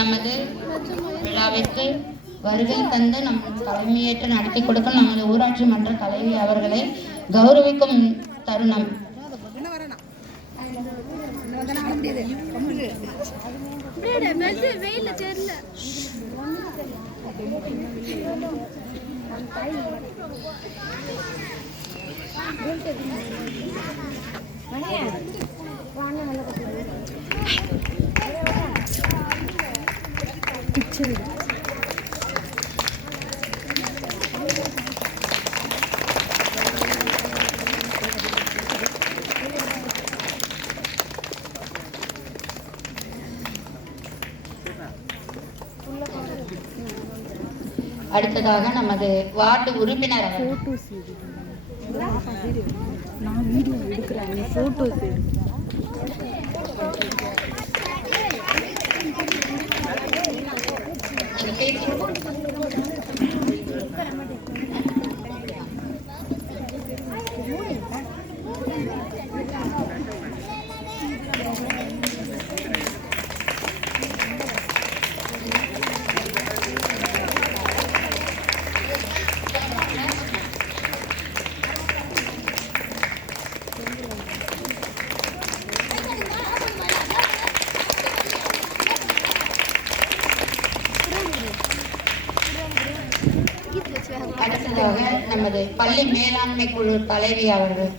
நமது விழாவிற்கு வருகை தந்து நம் தலைமையேற்று நடத்தி கொடுக்கும் நமது ஊராட்சி மன்ற தலைவி அவர்களை கௌரவிக்கும் தருணம். அடுத்ததாக நமது வார்டு உறுப்பினர் அடுத்ததாக நமது பள்ளி மேலாண்மை குழு தலைவி அவர்கள்.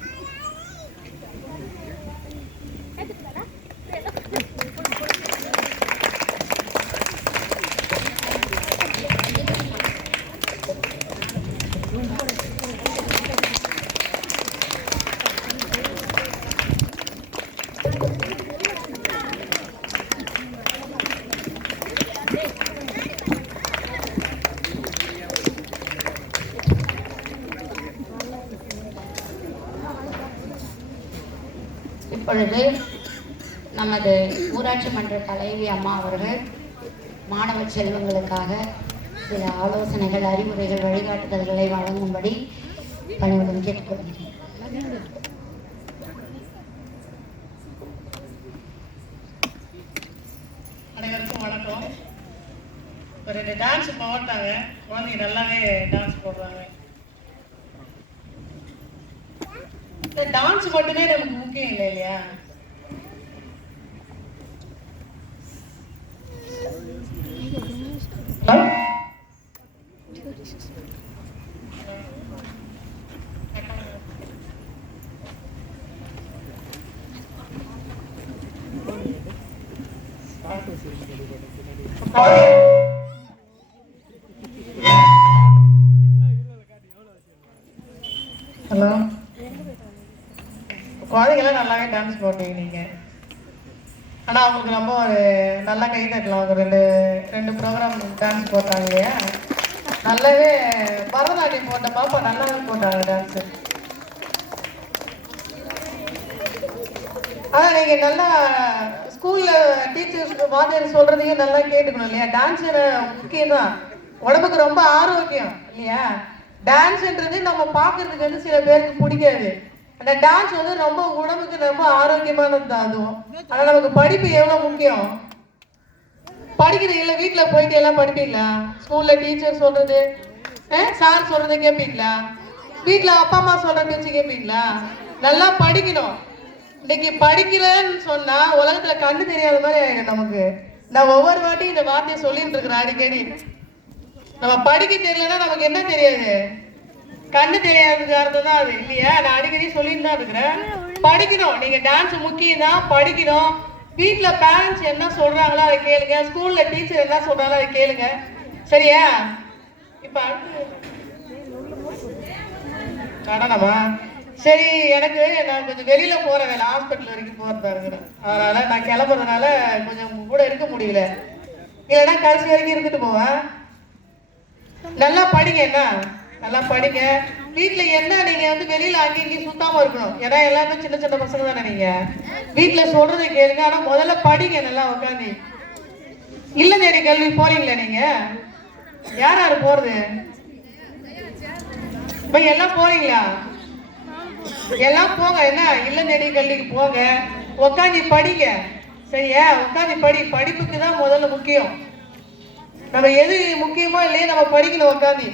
இப்பொழுது நமது ஊராட்சி மன்ற தலைவி அம்மா அவர்கள் மாணவ செல்வங்களுக்காக சில ஆலோசனைகள், அறிவுரைகள், வழிகாட்டுதல்களை வழங்கும்படி பணிவுடன் கேட்டுக்கொள்கிறேன். அனைவருக்கும் வணக்கம். ஒரு 2 டான்ஸ் போட்டாங்க, குழந்தைங்க நல்லாவே டான்ஸ் போடுறாங்க. டான்ஸ் மட்டுமே நமக்கு முக்கியம் இல்லை இல்லையா? ஹலோ, குழந்தைங்களாம் நல்லாவே டான்ஸ் போட்டீங்க நீங்க. ஆனால் அவங்களுக்கு ரொம்ப ஒரு நல்லா கை தட்டலாம். ஒரு ரெண்டு ப்ரோக்ராம் டான்ஸ் போட்டாங்க இல்லையா? நல்லாவே பரதநாட்டியம் போட்ட பாப்பா நல்லாவே போட்டாங்க டான்ஸு. ஆனால் நீங்கள் நல்லா ஸ்கூலில் டீச்சர்ஸ் வாத்தியார் சொல்கிறதையும் நல்லா கேட்டுக்கணும் இல்லையா? டான்ஸ் முக்கியம் தான், உடம்புக்கு ரொம்ப ஆரோக்கியம் இல்லையா? டான்ஸுன்றது நம்ம பார்க்கறதுக்கு வந்து சில பேருக்கு பிடிக்காது. அந்த டான்ஸ் வந்து ரொம்ப உடம்புக்கு ரொம்ப ஆரோக்கியமானது தான் அதுவும். ஆனால் நமக்கு படிப்பு எவ்வளோ முக்கியம். படிக்கிறீங்களா? வீட்டில் போயிட்டு எல்லாம் படிப்பீங்களா? ஸ்கூலில் டீச்சர் சொல்கிறது, சார் சொல்கிறத கேட்பீங்களா? வீட்டில் அப்பா அம்மா சொல்கிற பேச்சு கேட்பீங்களா? நல்லா படிக்கணும். இன்னைக்கு படிக்கலன்னு சொன்னால் உலகத்தில் கண்ணு தெரியாத மாதிரி ஆகிடும் நமக்கு. நான் ஒவ்வொரு வாட்டியும் இந்த வார்த்தையை சொல்லிட்டு இருக்கிறேன் அடிக்கடி. நம்ம படிக்க தெரியலன்னா நமக்கு என்ன தெரியாது? கண்ணு தெரியாததுக்கு அர்த்தம் தான் அது இல்லையா? நான் அடிக்கடி சொல்லிட்டு தான் இருக்கிறேன். படிக்கணும். நீங்க டான்ஸ் முக்கியம் தான், படிக்கணும். வீட்டுல பேரண்ட்ஸ் என்ன சொல்றாங்களோ அதை கேளுங்க, ஸ்கூல்ல டீச்சர் என்ன சொல்றாங்களோ அதை கேளுங்க, சரியா? இப்ப நடனமா? சரி, எனக்கு நான் கொஞ்சம் வெளியில போற வேலை, ஹாஸ்பிட்டல் வரைக்கும் போறதா இருக்கிறேன். அதனால நான் கிளம்புறதுனால கொஞ்சம் கூட இருக்க முடியல. இல்லைன்னா கடைசி வரைக்கும் இருந்துட்டு போவேன். நல்லா படிங்க, என்ன நல்லா படிங்க. வீட்டுல என்ன நீங்க வந்து வெளியில அங்கேயும் சுத்தாம இருக்கணும். ஏன்னா எல்லாமே சின்ன சின்ன பசங்க தானே. நீங்க வீட்டுல சொல்றதை கேளுங்க, ஆனா முதல்ல படிங்க நல்லா உட்காந்து. இல்ல தேடி கல்வி போறீங்களா நீங்க? யார் யாரு போறது? எல்லாம் போறீங்களா? எல்லாம் போங்க. என்ன இல்ல தேடி கல்விக்கு போங்க, உட்காந்து படிங்க, சரியா? உட்காந்து படிப்புக்கு தான் முதல்ல முக்கியம். நம்ம எது முக்கியமோ இல்லையே நம்ம படிக்கணும் உட்காந்து.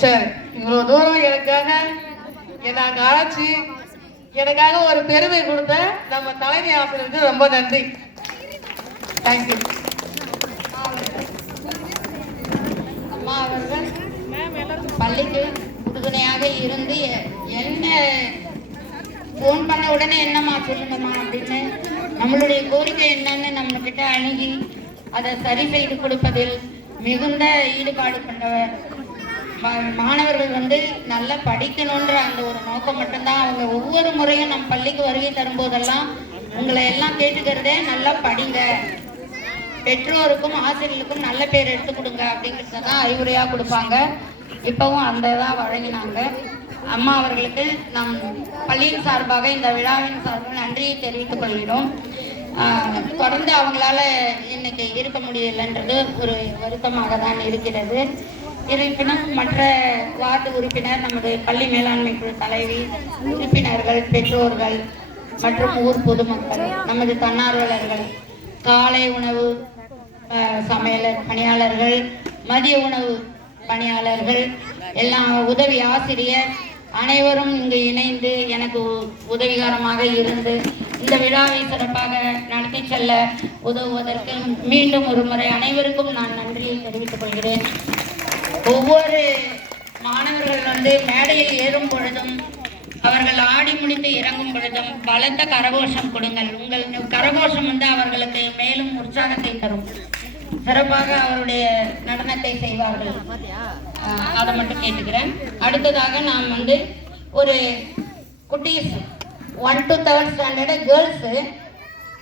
சரி, இவ்வளவு தூரம் எனக்காக என்னை அங்க அழைச்சி எனக்காக ஒரு பெருமை கொடுத்த நம்ம தலைமை ஆசிரியருக்கு ரொம்ப நன்றி. தேங்க்யூ. அம்மா அவர்கள் பள்ளிக்கு உறுதுணையாக இருந்து என்ன ஃபோன் பண்ண உடனே என்னம்மா சொல்லுங்கம்மா அப்படின்னு நம்மளுடைய கோரிக்கை என்னன்னு நம்ம கிட்ட அணுகி அதை சரி செய்து கொடுப்பதில் மிகுந்த ஈடுபாடு கொண்டவர். மாணவர்கள் நல்லா படிக்கணுன்ற அந்த ஒரு நோக்கம் மட்டும்தான். அவங்க ஒவ்வொரு முறையும் நம் பள்ளிக்கு வருகை தரும்போதெல்லாம் உங்களை எல்லாம் கேட்டுக்கிறதே நல்லா படிங்க, பெற்றோருக்கும் ஆசிரியர்களுக்கும் நல்ல பேர் எடுத்து கொடுங்க அப்படிங்கிறத தான் அறிவுரையாக கொடுப்பாங்க. இப்பவும் அந்த தான் வழங்கினாங்க. அம்மா அவர்களுக்கு நம் பள்ளியின் சார்பாக இந்த விழாவின் சார்பாக நன்றியை தெரிவித்துக் கொள்கிறோம். தொடர்ந்து அவங்களால இன்னைக்கு இருக்க முடியலைன்றது ஒரு வருத்தமாக தான் இருக்கிறது. இருப்பினும் மற்ற வார்டு உறுப்பினர், நமது பள்ளி மேலாண்மை குழு தலைவி, உறுப்பினர்கள், பெற்றோர்கள் மற்றும் ஊர் பொதுமக்கள், நமது தன்னார்வலர்கள், காலை உணவு சமையலர் பணியாளர்கள், மதிய உணவு பணியாளர்கள், எல்லாம் உதவி ஆசிரியர் அனைவரும் இங்கு இணைந்து எனக்கு உதவிகரமாக இருந்து இந்த விழாவை சிறப்பாக நடத்தி செல்ல உதவுவதற்கு மீண்டும் ஒரு முறை அனைவருக்கும் நான் நன்றியை தெரிவித்துக் கொள்கிறேன். ஒவ்வொரு மாணவர்கள் மேடையில் ஏறும் பொழுதும் அவர்கள் ஆடி முடித்து இறங்கும் பொழுதும் பலத்த கரகோஷம் கொடுங்கள். உங்கள் கரகோஷம் அவர்களுக்கு மேலும் உற்சாகத்தை தரும். சிறப்பாக அவருடைய நடனத்தை செய்வார்கள். அதை மட்டும் கேட்டுக்கிறேன். அடுத்ததாக நாம் ஒரு குட்டீஸ் 1 to 3rd ஸ்டாண்டர்டு கேர்ள்ஸு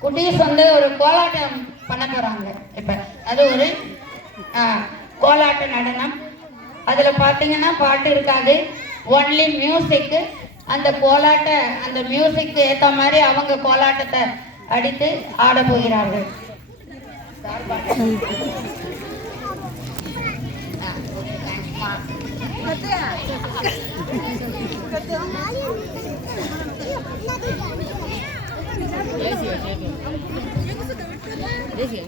குட்டீஸ் ஒரு கோலாட்டம் பண்ண போகிறாங்க. இப்போ அது ஒரு கோலாட்ட நடனம். அதில் பார்த்தீங்கன்னா பாட்டு இருக்காது, ஒன்லி மியூசிக்கு. அந்த அந்த மியூசிக்கு ஏற்ற மாதிரி அவங்க கோலாட்டத்தை அடித்து ஆட போகிறார்கள். தேசிய